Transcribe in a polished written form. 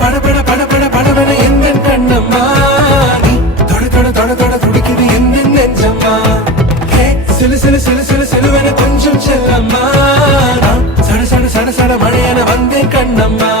படபட படபட படபட எந்த கண்ணம்மா நீ தொட தொட தொட தொட துடிக்குது எந்த நெஞ்சம்மா ஹே சிலு சிலு சிலு சிலு சிலுவென கொஞ்சம் செல்லம்மா சட சட சட சட மழையென வந்தேன் கண்ணம்மா